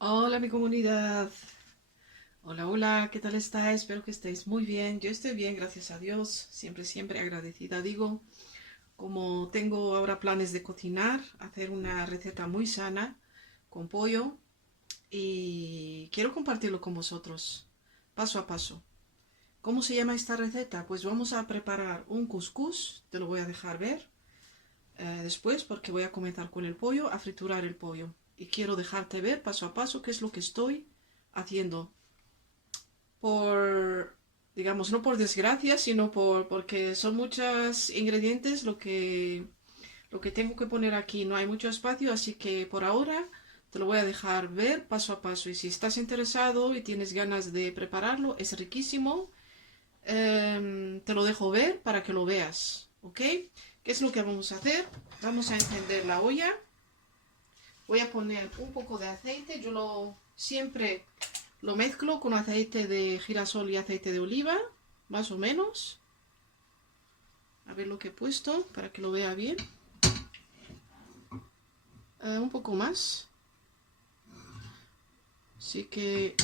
Hola mi comunidad. Hola, hola, ¿qué tal estáis? Espero que estéis muy bien. Yo estoy bien, gracias a Dios. Siempre, siempre agradecida. Digo, como tengo ahora planes de cocinar, hacer una receta muy sana con pollo y quiero compartirlo con vosotros, paso a paso. ¿Cómo se llama esta receta? Pues vamos a preparar un couscous, te lo voy a dejar ver después porque voy a comenzar con el pollo, a friturar el pollo. Y quiero dejarte ver paso a paso qué es lo que estoy haciendo por, digamos, no por desgracia, sino porque son muchos ingredientes lo que tengo que poner aquí. No hay mucho espacio, así que por ahora te lo voy a dejar ver paso a paso. Y si estás interesado y tienes ganas de prepararlo, es riquísimo. Te lo dejo ver para que lo veas, ¿ok? ¿Qué es lo que vamos a hacer? Vamos a encender la olla. Voy a poner un poco de aceite. Siempre lo mezclo con aceite de girasol y aceite de oliva, más o menos. A ver lo que he puesto para que lo vea bien. Un poco más. Así que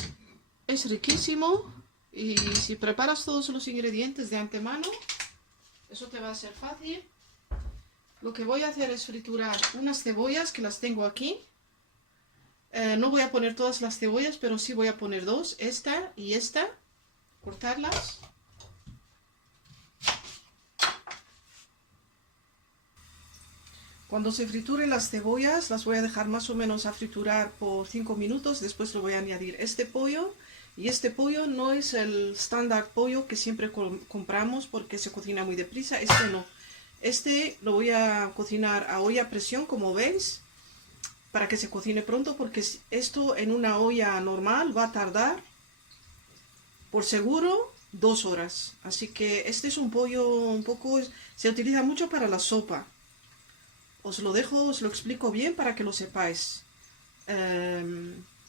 es riquísimo. Y si preparas todos los ingredientes de antemano, eso te va a ser fácil. Lo que voy a hacer es friturar unas cebollas que las tengo aquí. No voy a poner todas las cebollas, pero sí voy a poner dos, esta y esta. Cortarlas. Cuando se frituren las cebollas, las voy a dejar más o menos a friturar por 5 minutos. Después le voy a añadir este pollo. Y este pollo no es el estándar pollo que siempre compramos porque se cocina muy deprisa. Este no. Este lo voy a cocinar a olla a presión, como veis, para que se cocine pronto, porque esto en una olla normal va a tardar, por seguro, 2 horas. Así que este es un pollo un poco... Se utiliza mucho para la sopa. Os lo dejo, os lo explico bien para que lo sepáis.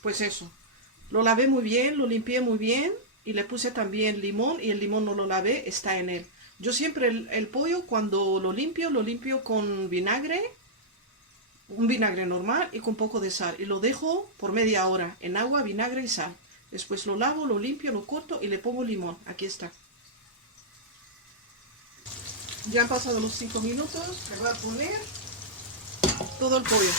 Pues eso. Lo lavé muy bien, lo limpié muy bien y le puse también limón y el limón no lo lavé, está en él. Yo siempre el pollo cuando lo limpio con vinagre, un vinagre normal y con poco de sal. Y lo dejo por media hora en agua, vinagre y sal. Después lo lavo, lo limpio, lo corto y le pongo limón. Aquí está. Ya han pasado los 5 minutos, le voy a poner todo el pollo.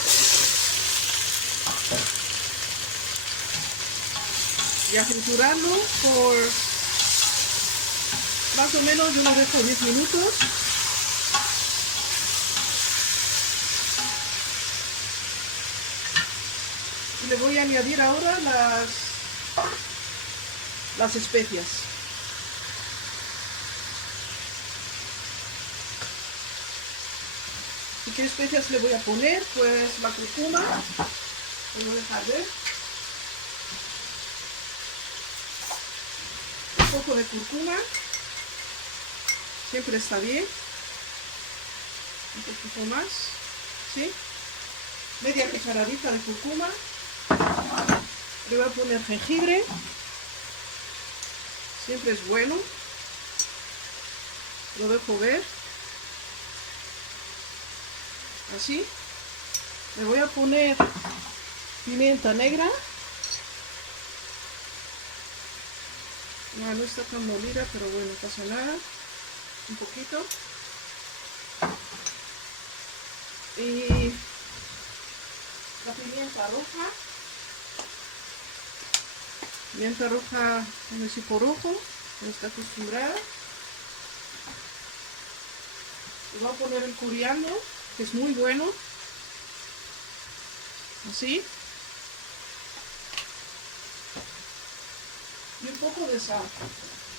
Y a triturarlo por más o menos, yo lo dejo 10 minutos. Y le voy a añadir ahora las especias. ¿Y qué especias le voy a poner? Pues la cúrcuma, lo voy a dejar ver. Un poco de cúrcuma, siempre está bien. Un poquito más, ¿sí? Media cucharadita de cúrcuma. Le voy a poner jengibre, siempre es bueno. Lo dejo ver. Así. Le voy a poner pimienta negra. No está tan molida, pero bueno, no pasa nada. Un poquito. Y la pimienta roja. Pimienta roja en el tipo rojo, no está acostumbrada. Y voy a poner el coriandro, que es muy bueno. Así. Y un poco de sal.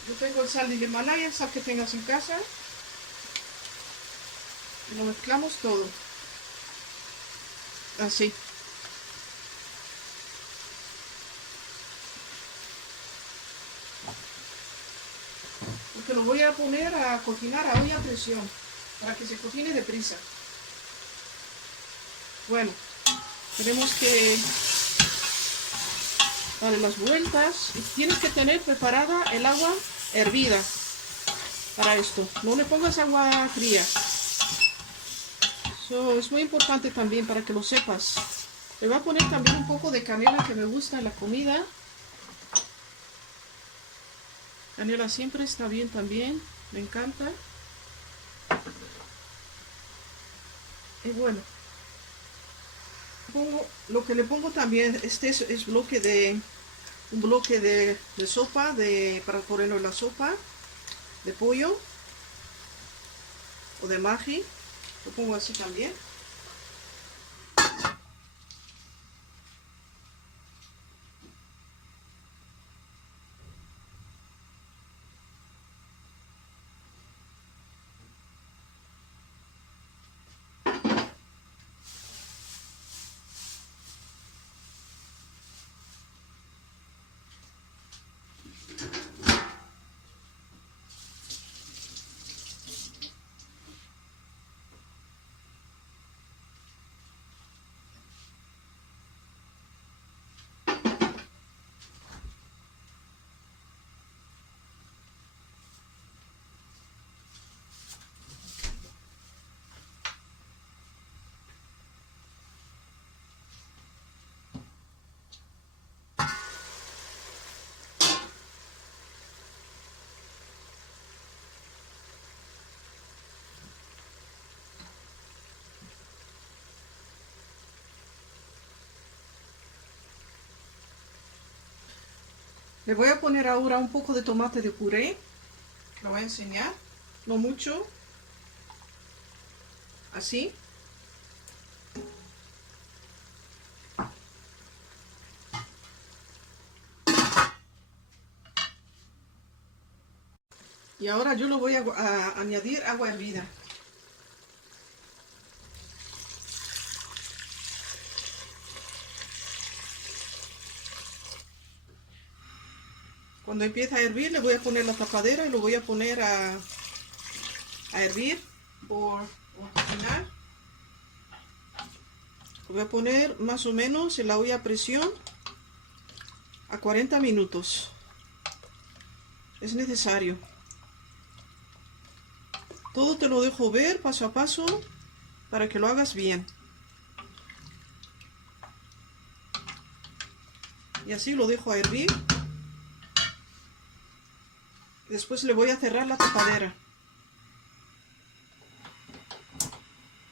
Yo tengo el sal de Himalaya, el sal que tengas en casa. Y lo mezclamos todo. Así. Porque lo voy a poner a cocinar a olla a presión, para que se cocine deprisa. Bueno, tenemos que darle las vueltas. Y tienes que tener preparada el agua hervida para esto. No le pongas agua fría. Eso es muy importante también para que lo sepas. Le voy a poner también un poco de canela que me gusta en la comida. Canela siempre está bien también, me encanta. Y bueno, lo que le pongo también, este es un bloque de sopa, para ponerlo en la sopa de pollo o de maji. Lo pongo así también. Le voy a poner ahora un poco de tomate de puré. Lo voy a enseñar, no mucho, así. Y ahora yo lo voy a añadir agua hervida. Cuando empiece a hervir le voy a poner la tapadera y lo voy a poner a hervir o a cocinar. Lo voy a poner más o menos en la olla a presión a 40 minutos. Es necesario. Todo te lo dejo ver paso a paso para que lo hagas bien. Y así lo dejo a hervir. Después le voy a cerrar la tapadera.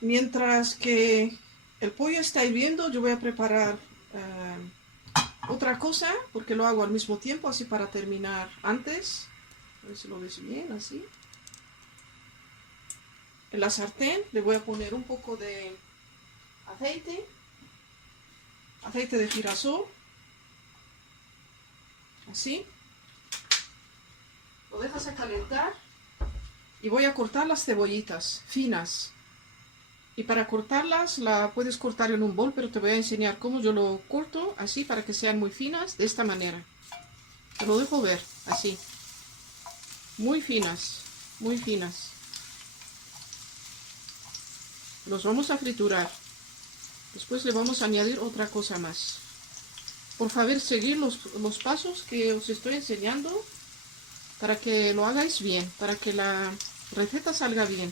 Mientras que el pollo está hirviendo, yo voy a preparar otra cosa, porque lo hago al mismo tiempo, así para terminar antes. A ver si lo ves bien, así. En la sartén le voy a poner un poco de aceite de girasol, así. Lo dejas a calentar y voy a cortar las cebollitas finas. Y para cortarlas, la puedes cortar en un bol, pero te voy a enseñar cómo yo lo corto, así, para que sean muy finas, de esta manera. Te lo dejo ver, así. Muy finas, muy finas. Los vamos a friturar. Después le vamos a añadir otra cosa más. Por favor, seguir los pasos que os estoy enseñando para que lo hagáis bien, para que la receta salga bien.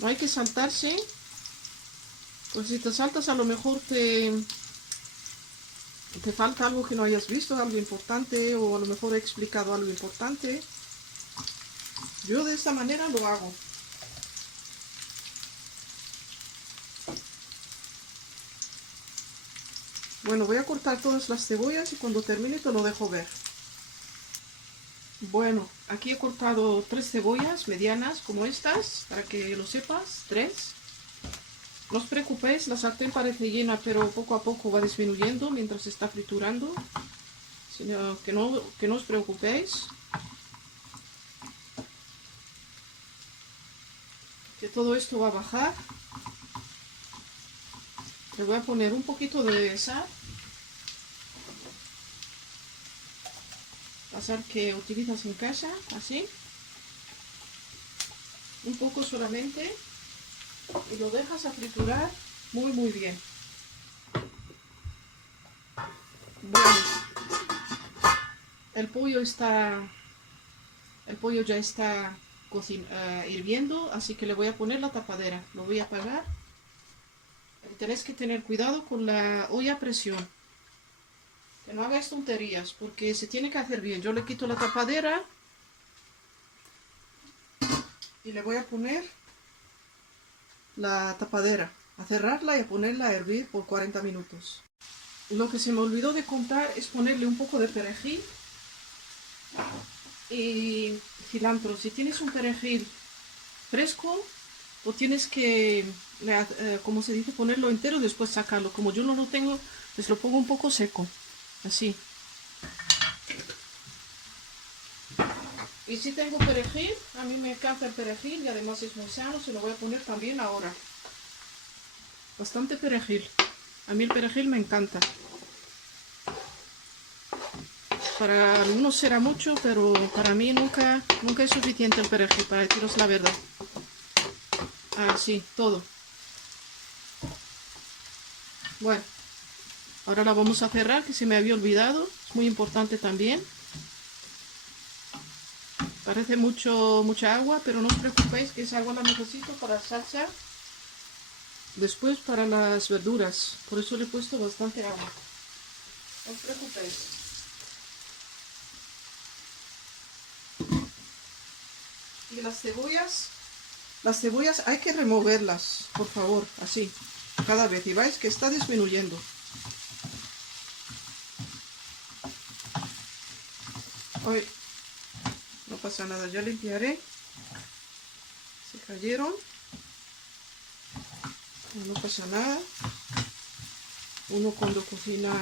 No hay que saltarse, pues si te saltas a lo mejor te falta algo que no hayas visto, algo importante, o a lo mejor he explicado algo importante. Yo de esta manera lo hago. Bueno, voy a cortar todas las cebollas y cuando termine te lo dejo ver. Bueno, aquí he cortado 3 cebollas medianas como estas, para que lo sepas, 3. No os preocupéis, la sartén parece llena, pero poco a poco va disminuyendo mientras se está friturando. Sino que no os preocupéis. Que todo esto va a bajar. Le voy a poner un poquito de sal. La sal que utilizas en casa, así. Un poco solamente. Y lo dejas a friturar muy bien. Bueno, el pollo ya está hirviendo, así que le voy a poner la tapadera. Lo voy a apagar. Y tenéis que tener cuidado con la olla a presión. Que no hagáis tonterías, porque se tiene que hacer bien. Yo le quito la tapadera y le voy a poner la tapadera, a cerrarla y a ponerla a hervir por 40 minutos. Lo que se me olvidó de contar es ponerle un poco de perejil y cilantro. Si tienes un perejil fresco, lo tienes que, como se dice, ponerlo entero y después sacarlo. Como yo no lo tengo, pues lo pongo un poco seco, así. Y si tengo perejil, a mí me encanta el perejil y además es muy sano, se lo voy a poner también ahora. Bastante perejil. A mí el perejil me encanta. Para algunos será mucho, pero para mí nunca es suficiente el perejil, para deciros la verdad. Así, todo. Bueno, ahora la vamos a cerrar, que se me había olvidado. Es muy importante también. Parece mucha agua, pero no os preocupéis que esa agua la necesito para la salsa. Después para las verduras. Por eso le he puesto bastante agua. No os preocupéis. Y las cebollas hay que removerlas, por favor, así, cada vez. Y vais que está disminuyendo. Hoy no pasa nada, ya limpiaré. Se cayeron. No pasa nada. Uno cuando cocina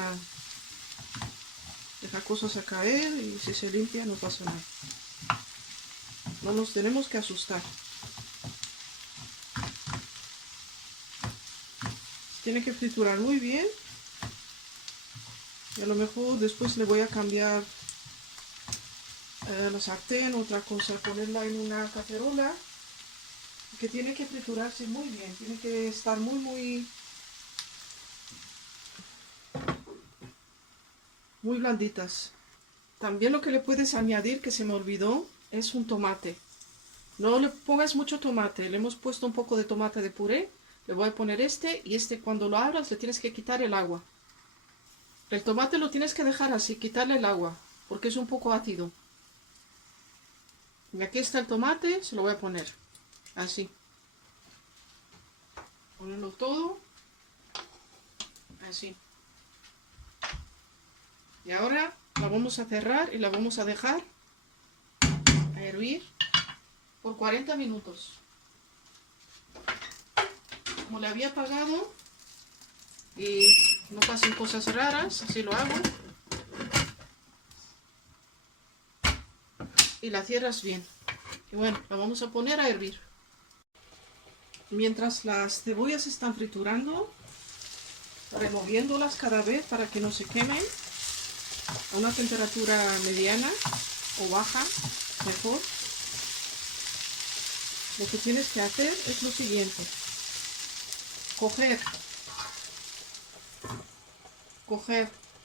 deja cosas a caer y si se limpia no pasa nada. No nos tenemos que asustar. Tiene que friturar muy bien. Y a lo mejor después le voy a cambiar la sartén, otra cosa, ponerla en una cacerola. Que tiene que triturarse muy bien. Tiene que estar muy blanditas. También lo que le puedes añadir, que se me olvidó, es un tomate. No le pongas mucho tomate. Le hemos puesto un poco de tomate de puré. Le voy a poner este y este cuando lo abras le tienes que quitar el agua. El tomate lo tienes que dejar así, quitarle el agua, porque es un poco ácido. Y aquí está el tomate, se lo voy a poner así. Ponerlo todo así. Y ahora la vamos a cerrar y la vamos a dejar a hervir por 40 minutos. Como le había apagado y no pasen cosas raras, así lo hago. Y la cierras bien. Y bueno, la vamos a poner a hervir. Mientras las cebollas están friturando, removiéndolas cada vez para que no se quemen, a una temperatura mediana o baja, mejor. Lo que tienes que hacer es lo siguiente: coger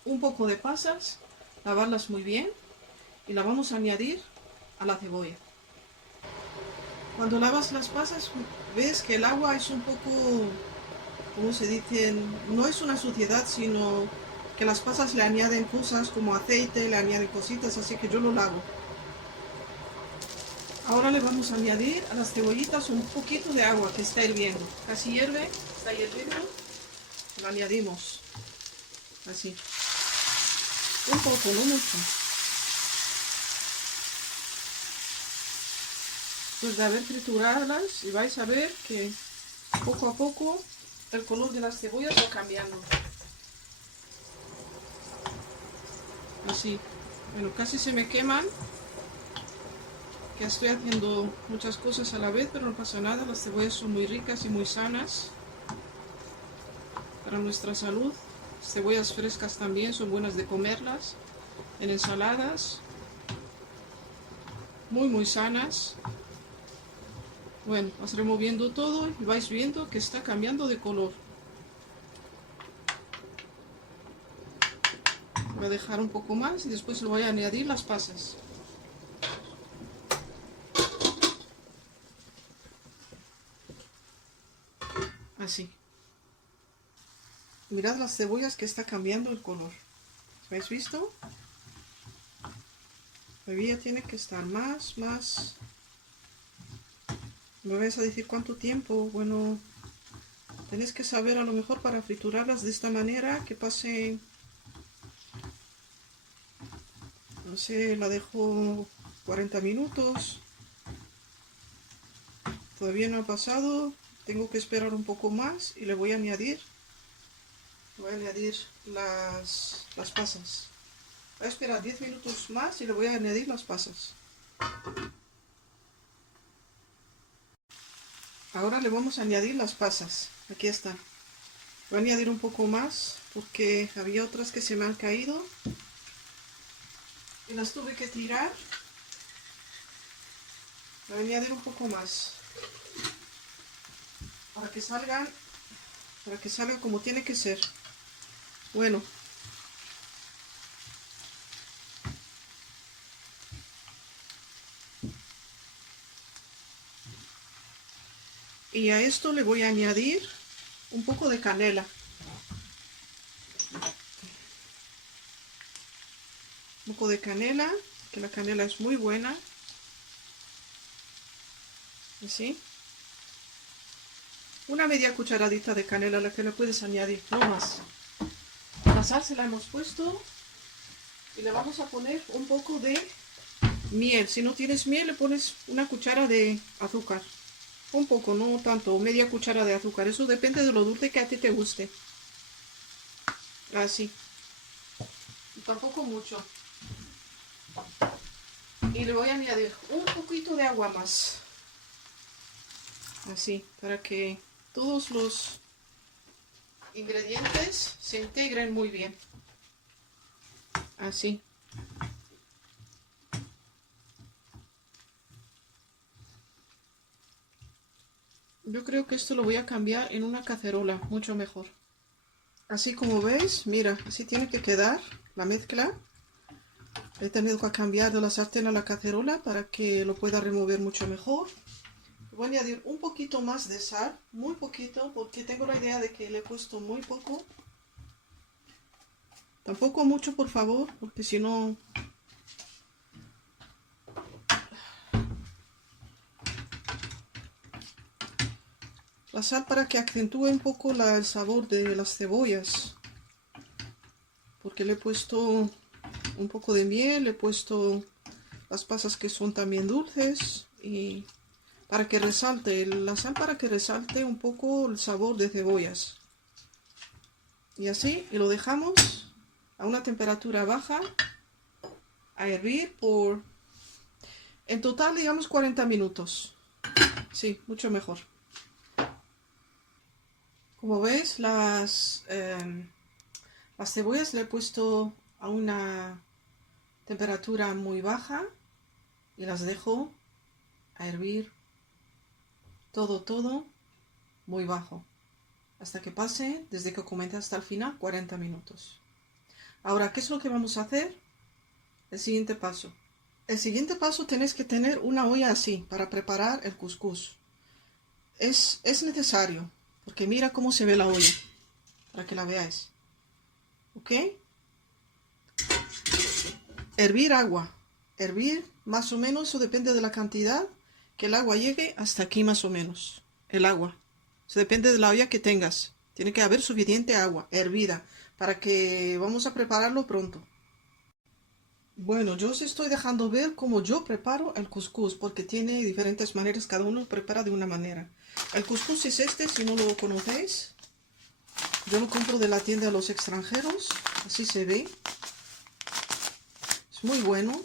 un poco de pasas, lavarlas muy bien y la vamos a añadir a la cebolla. Cuando lavas las pasas ves que el agua es un poco, ¿cómo se dice? No es una suciedad, sino que las pasas le añaden cosas como aceite, le añaden cositas, así que yo lo lavo. Ahora le vamos a añadir a las cebollitas un poquito de agua que está hirviendo. Casi hierve, está hirviendo. Lo añadimos. Así. Un poco, no mucho. Después de haber trituradas, y vais a ver que poco a poco el color de las cebollas va cambiando. Así. Bueno, casi se me queman. Que estoy haciendo muchas cosas a la vez, pero no pasa nada. Las cebollas son muy ricas y muy sanas para nuestra salud. Cebollas frescas también son buenas de comerlas en ensaladas. Muy sanas. Bueno, vas removiendo todo y vais viendo que está cambiando de color. Voy a dejar un poco más y después le voy a añadir las pasas. Así. Mirad las cebollas que está cambiando el color. ¿Habéis visto? Todavía tiene que estar más. ¿Me vais a decir cuánto tiempo? Bueno, tenéis que saber a lo mejor para friturarlas de esta manera que pase. No sé, la dejo 40 minutos. Todavía no ha pasado. Tengo que esperar un poco más y le voy a añadir. Las pasas. Voy a esperar 10 minutos más y le voy a añadir las pasas. Ahora le vamos a añadir las pasas. Aquí están. Voy a añadir un poco más porque había otras que se me han caído y las tuve que tirar. Voy a añadir un poco más para que salga como tiene que ser. Bueno, y a esto le voy a añadir un poco de canela. Un poco de canela, que la canela es muy buena. Así. Una media cucharadita de canela la que le puedes añadir, no más. La sal se la hemos puesto y le vamos a poner un poco de miel. Si no tienes miel, le pones una cuchara de azúcar. Un poco, no tanto, media cuchara de azúcar. Eso depende de lo dulce que a ti te guste. Así. Y tampoco mucho. Y le voy a añadir un poquito de agua más. Así, para que todos los ingredientes se integren muy bien. Así. Yo creo que esto lo voy a cambiar en una cacerola, mucho mejor. Así como veis, mira, así tiene que quedar la mezcla. He tenido que cambiar de la sartén a la cacerola para que lo pueda remover mucho mejor. Voy a añadir un poquito más de sal, muy poquito, porque tengo la idea de que le he puesto muy poco. Tampoco mucho, por favor, porque si no... La sal para que acentúe un poco el sabor de las cebollas. Porque le he puesto un poco de miel, le he puesto las pasas que son también dulces y... para que resalte, la sal para que resalte un poco el sabor de cebollas. Y así, y lo dejamos a una temperatura baja, a hervir por, en total digamos 40 minutos. Sí, mucho mejor. Como veis, las cebollas le he puesto a una temperatura muy baja y las dejo a hervir todo muy bajo hasta que pase, desde que comience hasta el final, 40 minutos. Ahora, ¿qué es lo que vamos a hacer? El siguiente paso. El siguiente paso tenéis que tener una olla así para preparar el cuscús. Es necesario, porque mira cómo se ve la olla, para que la veáis. ¿Ok? Hervir agua. Hervir más o menos, eso depende de la cantidad, que el agua llegue hasta aquí más o menos. El agua. Eso depende de la olla que tengas. Tiene que haber suficiente agua hervida para que vamos a prepararlo pronto. Bueno, yo os estoy dejando ver cómo yo preparo el cuscús, porque tiene diferentes maneras, cada uno prepara de una manera. El cuscús es este, si no lo conocéis. Yo lo compro de la tienda de los extranjeros, así se ve. Es muy bueno.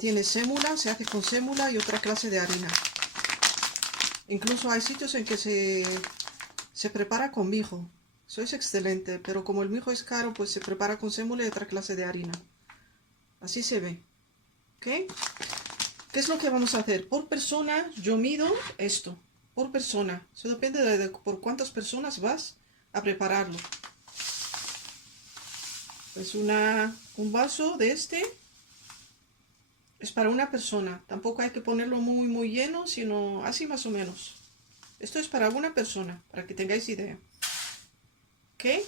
Tiene sémula, se hace con sémula y otra clase de harina. Incluso hay sitios en que se prepara con mijo. Eso es excelente, pero como el mijo es caro, pues se prepara con sémula y otra clase de harina. Así se ve. ¿Ok? ¿Qué es lo que vamos a hacer? Por persona, yo mido esto. Por persona. Eso depende de por cuántas personas vas a prepararlo. Pues un vaso de este es para una persona. Tampoco hay que ponerlo muy lleno, sino así más o menos. Esto es para una persona, para que tengáis idea. ¿ok?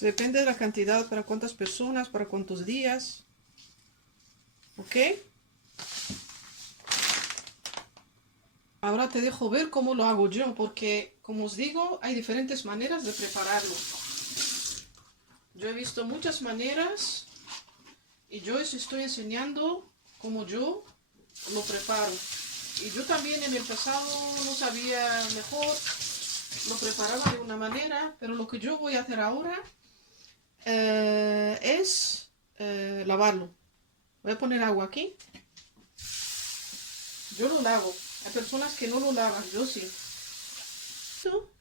Depende de la cantidad, para cuántas personas, para cuántos días, ¿ok? Ahora te dejo ver cómo lo hago yo, porque como os digo, hay diferentes maneras de prepararlo. Yo he visto muchas maneras y yo os estoy enseñando cómo yo lo preparo. Y yo también en el pasado no sabía mejor, lo preparaba de una manera, pero lo que yo voy a hacer ahora es lavarlo. Voy a poner agua aquí. Yo lo lavo. Hay personas que no lo lavan, yo sí.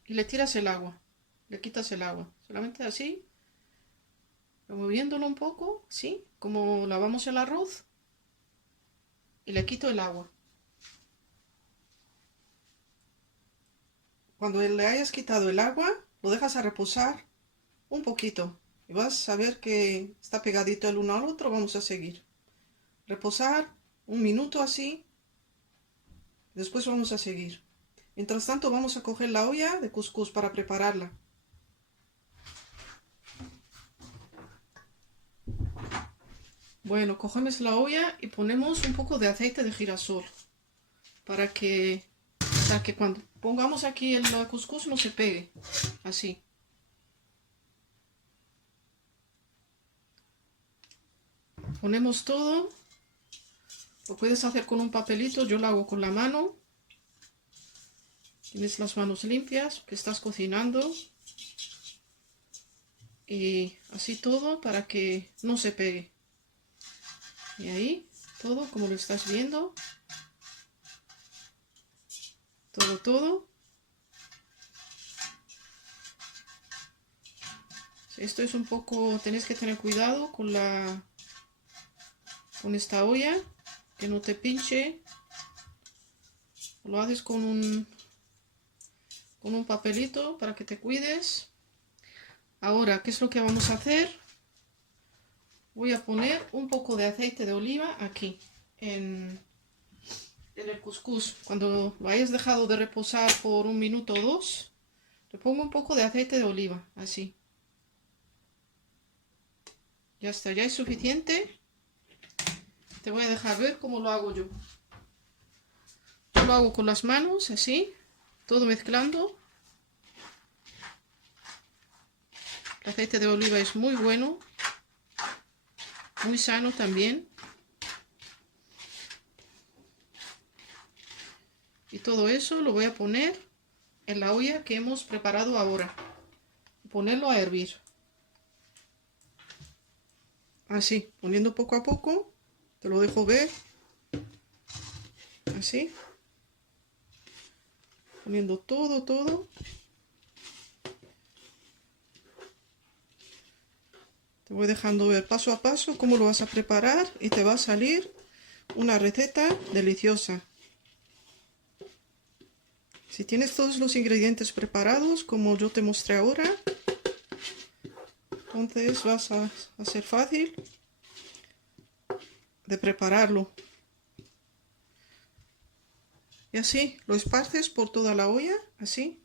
Y le tiras el agua. Le quitas el agua. Solamente así. Moviéndolo un poco, ¿sí? Como lavamos el arroz. Y le quito el agua. Cuando le hayas quitado el agua, lo dejas a reposar un poquito. Y vas a ver que está pegadito el uno al otro. Vamos a seguir. Reposar un minuto así. Después vamos a seguir. Mientras tanto vamos a coger la olla de cuscús para prepararla. Bueno, cogemos la olla y ponemos un poco de aceite de girasol. Para que cuando pongamos aquí el cuscús no se pegue. Así. Ponemos todo. Lo puedes hacer con un papelito, yo lo hago con la mano. Tienes las manos limpias, que estás cocinando. Y así todo para que no se pegue. Y ahí, todo como lo estás viendo. Todo. Esto es un poco, tenéis que tener cuidado con esta olla, que no te pinche. Lo haces con un papelito para que te cuides. Ahora, ¿qué es lo que vamos a hacer? Voy a poner un poco de aceite de oliva aquí, en el cuscús. Cuando lo hayas dejado de reposar por un minuto o dos, le pongo un poco de aceite de oliva, así. Ya está, ya es suficiente. Te voy a dejar ver cómo lo hago yo. Yo lo hago con las manos, así, todo mezclando. El aceite de oliva es muy bueno, muy sano también. Y todo eso lo voy a poner en la olla que hemos preparado ahora. Ponerlo a hervir. Así, poniendo poco a poco. Te lo dejo ver. Así. Poniendo todo. Te voy dejando ver paso a paso cómo lo vas a preparar y te va a salir una receta deliciosa. Si tienes todos los ingredientes preparados como yo te mostré ahora, entonces vas a ser fácil de prepararlo. Y así lo esparces por toda la olla, así.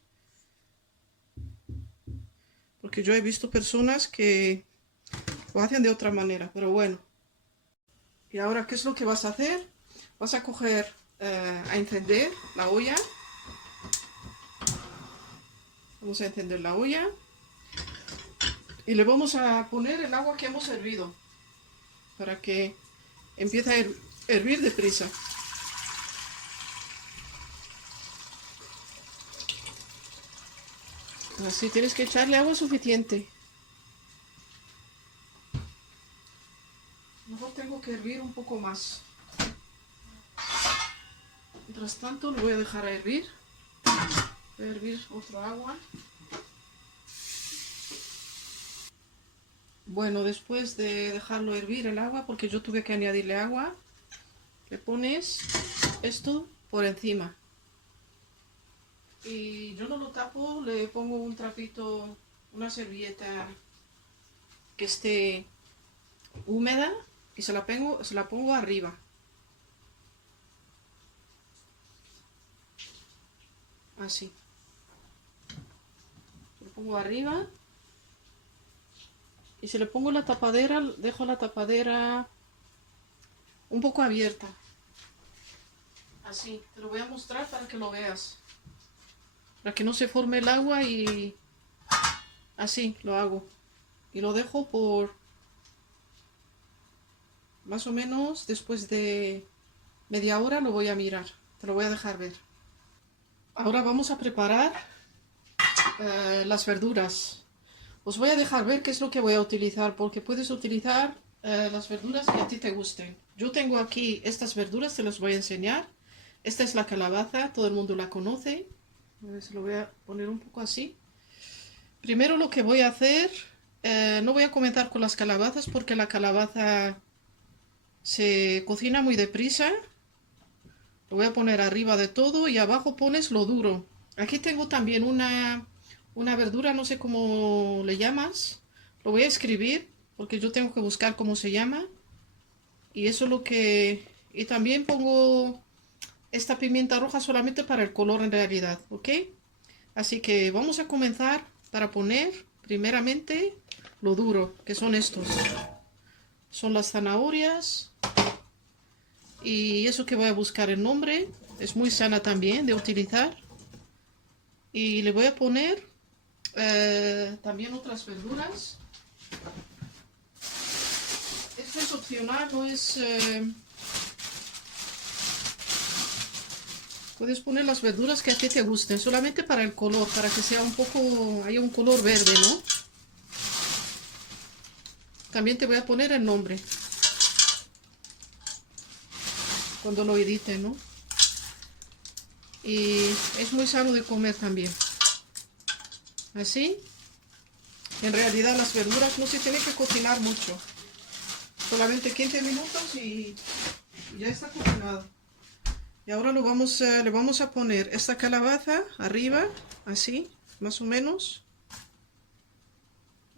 Porque yo he visto personas que lo hacen de otra manera, pero bueno. Y ahora, ¿qué es lo que vas a hacer? Vas a coger, a encender la olla. Vamos a encender la olla. Y le vamos a poner el agua que hemos hervido. Para que empiece a hervir deprisa. Así tienes que echarle agua suficiente. Mejor tengo que hervir un poco más. Mientras tanto lo voy a dejar a hervir. Voy a hervir otra agua. Bueno, después de dejarlo hervir el agua, porque yo tuve que añadirle agua, le pones esto por encima. Y yo no lo tapo, le pongo un trapito, una servilleta que esté húmeda y se la pongo arriba. así. Lo pongo arriba. Y si le pongo la tapadera, dejo la tapadera un poco abierta. Así, te lo voy a mostrar para que lo veas. Para que no se forme el agua y así lo hago. Y lo dejo por más o menos después de media hora lo voy a mirar. Te lo voy a dejar ver. Ahora vamos a preparar las verduras. Os voy a dejar ver qué es lo que voy a utilizar, porque puedes utilizar las verduras que a ti te gusten. Yo tengo aquí estas verduras, te las voy a enseñar. Esta es la calabaza, todo el mundo la conoce. A ver si lo voy a poner un poco así. Primero lo que voy a hacer, no voy a comenzar con las calabazas porque la calabaza se cocina muy deprisa. Lo voy a poner arriba de todo y abajo pones lo duro. Aquí tengo también una verdura, no sé cómo le llamas. Lo voy a escribir porque yo tengo que buscar cómo se llama. Y eso es lo que... Y también pongo esta pimienta roja solamente para el color en realidad, ¿ok? Así que vamos a comenzar para poner primeramente lo duro, que son estos. Son las zanahorias. Y eso que voy a buscar el nombre. Es muy sana también de utilizar. Y le voy a poner también otras verduras. Esto es opcional, no es... puedes poner las verduras que a ti te gusten, solamente para el color, para que sea un poco... haya un color verde, ¿no? También te voy a poner el nombre. Cuando lo edite, ¿no? Y es muy sano de comer también. Así. En realidad las verduras no se tienen que cocinar mucho. Solamente 15 minutos y ya está cocinado. Y ahora le vamos a poner esta calabaza arriba, así, más o menos.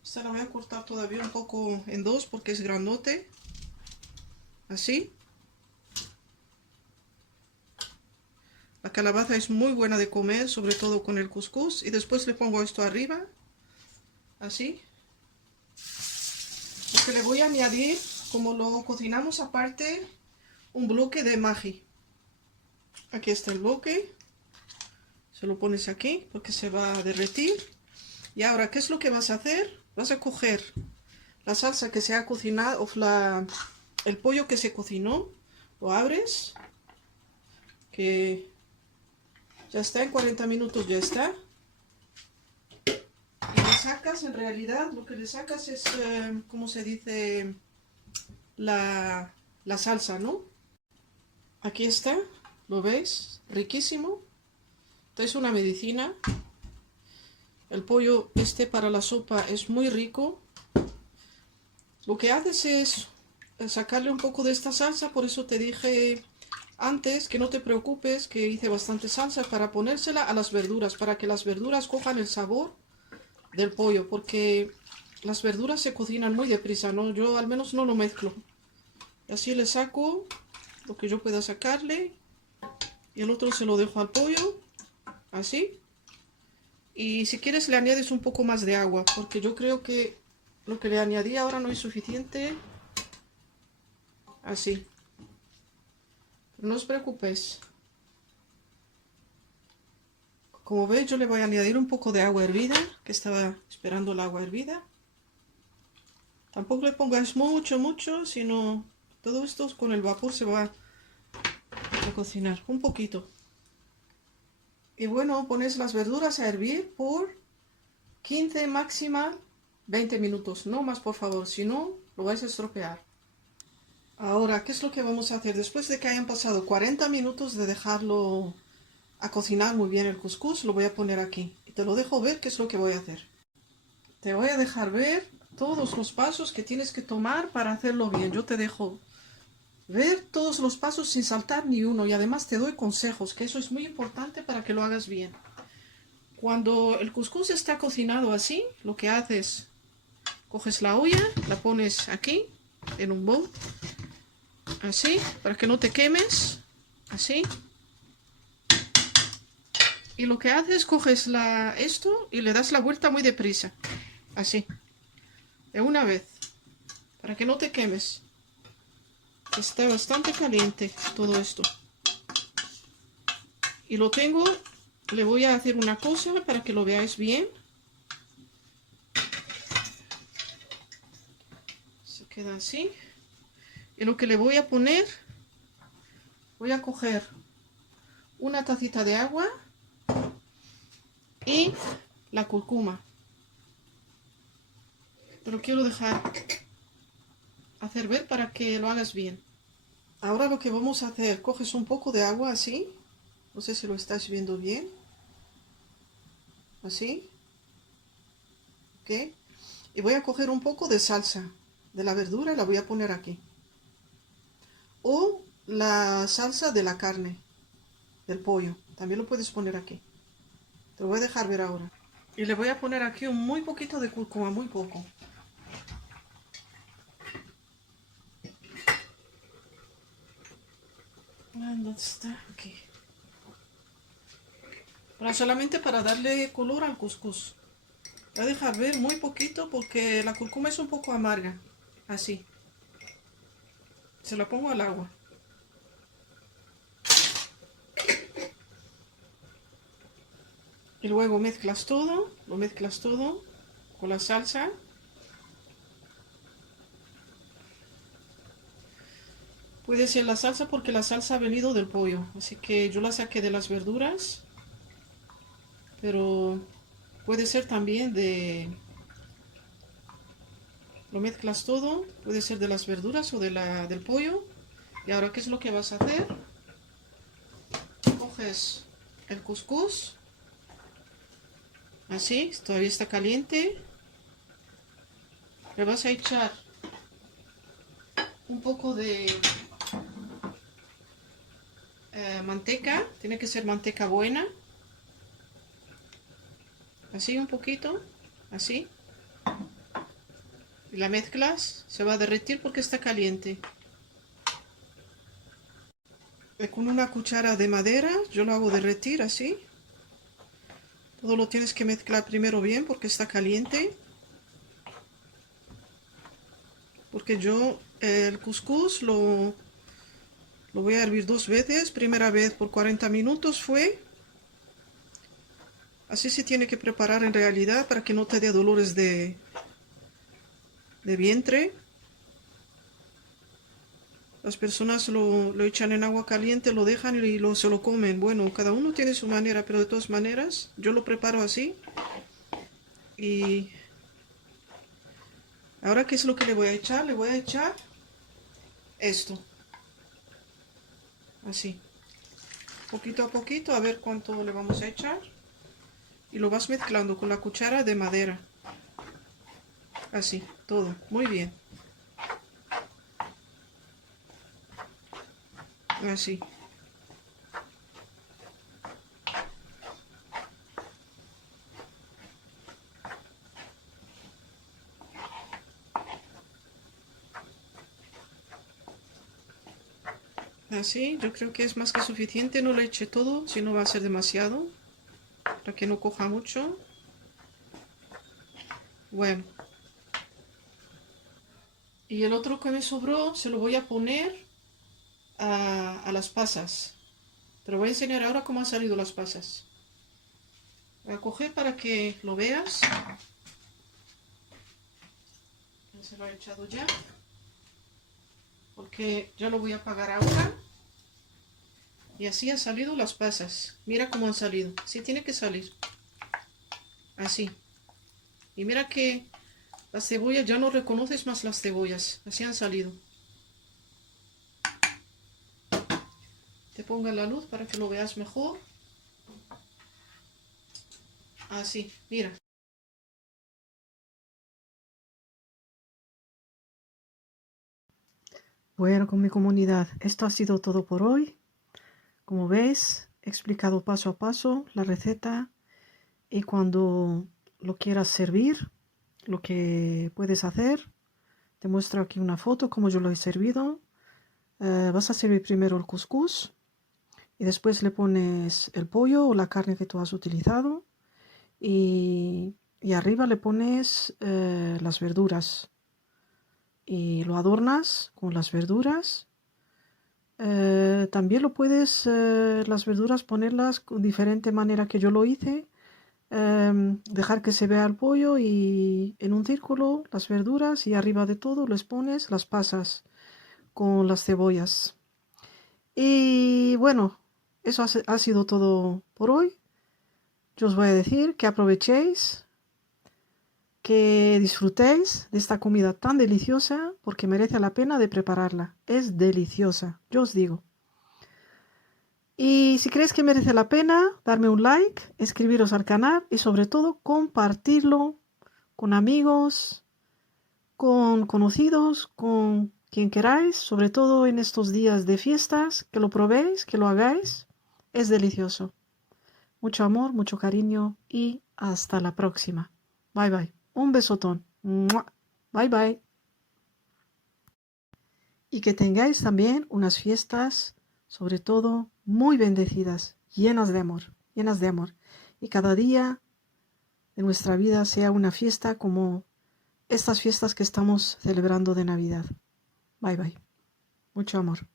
Esta la voy a cortar todavía un poco en dos porque es grandote. Así. La calabaza es muy buena de comer, sobre todo con el cuscús. Y después le pongo esto arriba, así. Porque le voy a añadir, como lo cocinamos aparte, un bloque de maji. Aquí está el bloque. Se lo pones aquí porque se va a derretir. Y ahora, ¿qué es lo que vas a hacer? Vas a coger la salsa que se ha cocinado, o el pollo que se cocinó. Lo abres. Que ya está, en 40 minutos ya está. Y le sacas, en realidad, lo que le sacas es, ¿cómo se dice? La salsa, ¿no? Aquí está. ¿Lo veis? Riquísimo. Esto es una medicina. El pollo para la sopa es muy rico. Lo que haces es sacarle un poco de esta salsa. Por eso te dije antes que no te preocupes, que hice bastante salsa para ponérsela a las verduras, para que las verduras cojan el sabor del pollo, porque las verduras se cocinan muy deprisa, ¿no? Yo al menos no lo mezclo. Así le saco lo que yo pueda sacarle. Y el otro se lo dejo al pollo, así. Y si quieres le añades un poco más de agua, porque yo creo que lo que le añadí ahora no es suficiente. Así. No os preocupéis. Como veis, yo le voy a añadir un poco de agua hervida, que estaba esperando el agua hervida. Tampoco le pongáis mucho, sino todo esto con el vapor se va a cocinar un poquito. Y bueno, ponéis las verduras a hervir por 15 máxima 20 minutos, no más por favor, si no lo vais a estropear. Ahora, ¿qué es lo que vamos a hacer? Después de que hayan pasado 40 minutos de dejarlo a cocinar muy bien el cuscús, lo voy a poner aquí. Y te lo dejo ver qué es lo que voy a hacer. Te voy a dejar ver todos los pasos que tienes que tomar para hacerlo bien. Yo te dejo ver todos los pasos sin saltar ni uno. Y además te doy consejos, que eso es muy importante para que lo hagas bien. Cuando el cuscús está cocinado así, lo que haces, coges la olla, la pones aquí, en un bol. Así, para que no te quemes. Así. Y lo que haces, coges esto y le das la vuelta muy deprisa. Así. De una vez. Para que no te quemes. Está bastante caliente todo esto. Y lo tengo. Le voy a hacer una cosa para que lo veáis bien. Se queda así. Y lo que le voy a poner, voy a coger una tacita de agua y la cúrcuma. Pero quiero dejar hacer ver para que lo hagas bien. Ahora lo que vamos a hacer, coges un poco de agua así. No sé si lo estás viendo bien. Así. ¿Ok? Y voy a coger un poco de salsa de la verdura y la voy a poner aquí. O la salsa de la carne, del pollo. También lo puedes poner aquí. Te lo voy a dejar ver ahora. Y le voy a poner aquí un muy poquito de cúrcuma, muy poco. ¿Dónde está? Aquí. Solamente para darle color al cuscús. Voy a dejar ver muy poquito porque la cúrcuma es un poco amarga. Así. Se la pongo al agua. Y luego mezclas todo, lo mezclas todo con la salsa. Puede ser la salsa porque la salsa ha venido del pollo, así que yo la saqué de las verduras, pero puede ser también lo mezclas todo, puede ser de las verduras o del pollo. Y ahora, ¿qué es lo que vas a hacer? Coges el cuscús, así, todavía está caliente. Le vas a echar un poco de manteca, tiene que ser manteca buena. Así un poquito, así. Y la mezclas, se va a derretir porque está caliente. Con una cuchara de madera yo lo hago derretir así. Todo lo tienes que mezclar primero bien porque está caliente. Porque yo el cuscús lo voy a hervir 2 veces. Primera vez por 40 minutos fue. Así se tiene que preparar en realidad para que no te dé dolores de vientre. Las personas lo echan en agua caliente, lo dejan y se lo comen. Bueno, cada uno tiene su manera, pero de todas maneras yo lo preparo así. Y ahora, ¿qué es lo que le voy a echar? Le voy a echar esto. Así. Poquito a poquito, a ver cuánto le vamos a echar. Y lo vas mezclando con la cuchara de madera. Así, todo. Muy bien. Así. Así, yo creo que es más que suficiente. No le eche todo, si no va a ser demasiado. Para que no coja mucho. Bueno. Y el otro que me sobró se lo voy a poner a las pasas. Te lo voy a enseñar ahora cómo han salido las pasas. Voy a coger para que lo veas. Se lo he echado ya. Porque ya lo voy a apagar ahora. Y así han salido las pasas. Mira cómo han salido. Así tiene que salir. Así. Y mira que las cebollas, ya no reconoces más las cebollas. Así han salido. Te pongo en la luz para que lo veas mejor. Así, mira. Bueno, con mi comunidad, esto ha sido todo por hoy. Como ves, he explicado paso a paso la receta y cuando lo quieras servir, lo que puedes hacer. Te muestro aquí una foto como yo lo he servido. Vas a servir primero el cuscús y después le pones el pollo o la carne que tú has utilizado y arriba le pones las verduras y lo adornas con las verduras. También lo puedes, las verduras, ponerlas con diferente manera que yo lo hice. Dejar que se vea el pollo y en un círculo las verduras y arriba de todo les pones las pasas con las cebollas. Y bueno, eso ha sido todo por hoy. Yo os voy a decir que aprovechéis, que disfrutéis de esta comida tan deliciosa porque merece la pena de prepararla. Es deliciosa, yo os digo. Y si creéis que merece la pena, darme un like, inscribiros al canal y sobre todo compartirlo con amigos, con conocidos, con quien queráis, sobre todo en estos días de fiestas, que lo probéis, que lo hagáis. Es delicioso. Mucho amor, mucho cariño y hasta la próxima. Bye bye. Un besotón. ¡Mua! Bye bye. Y que tengáis también unas fiestas, sobre todo, muy bendecidas, llenas de amor, llenas de amor. Y cada día de nuestra vida sea una fiesta como estas fiestas que estamos celebrando de Navidad. Bye bye. Mucho amor.